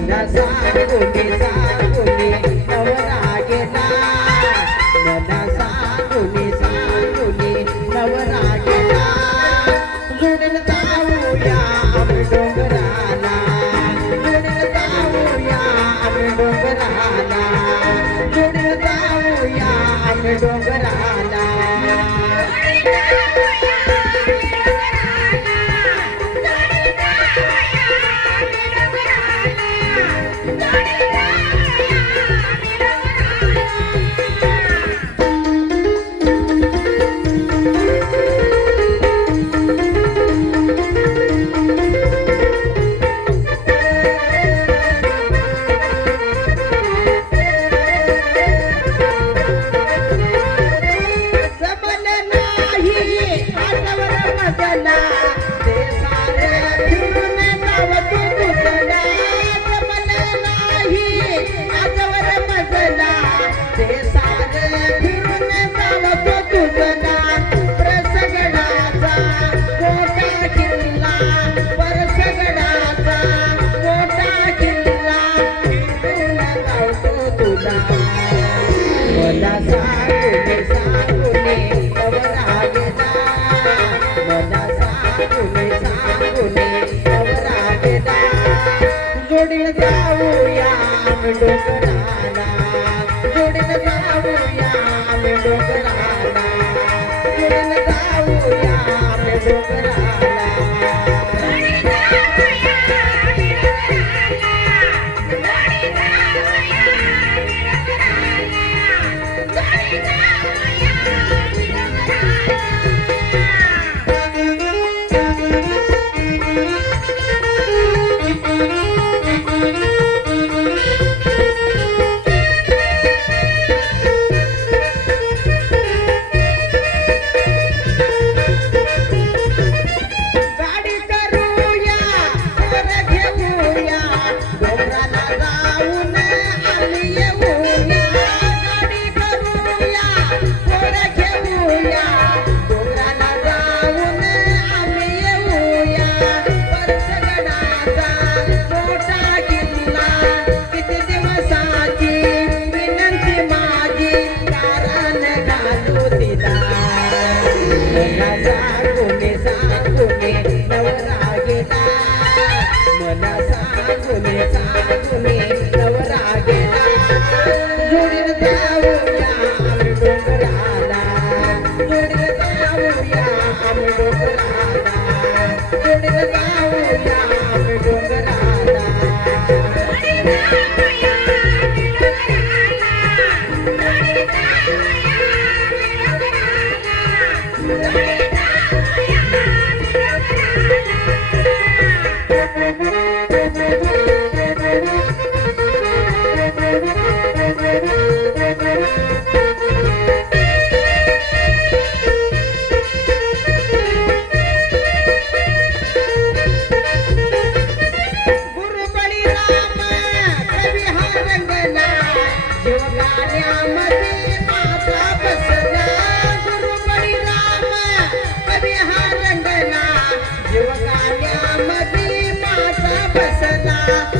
मला सांगुनी सांगुनी नवरा गेला मला सांगुनी सांगुनी नवरा गेला जोडील जाऊया आम्ही डोंगराला जोडील जाऊया आम्ही डोंगराला जोडील जाऊया आम्ही डोंगराला मला सांगुनी सांगुनी नवरा गेला मला सांगुनी सांगुनी नवरा गेला जोडील जाऊया आम्ही डोंगराला जोडील जाऊया आम्ही डोंगराला जोडील जाऊया आम्ही डोंगराला मला सांगुनी सांगुनी नवरा गेला जोडील जाऊया आम्ही डोंगराला जोडील जाऊया आम्ही डोंगराला जोडील जाऊया आम्ही डोंगराला गाण्यामध्ये माझा बसला गुरु बळीराम कवी हा रंगला जीव गाण्यामध्ये माझा बसला